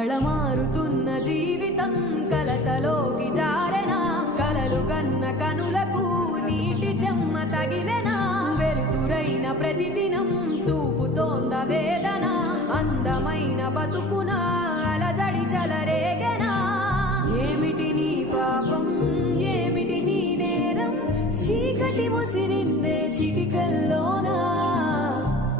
కళమారుతున్న జీవితం కలతలోకి జారెనా కలలు కన్న కనులకు నీటి చెమ్మ తగిలెనా వెలుతురైన ప్రతిదినం చూపుతోంద వేదన అందమైన బతుకున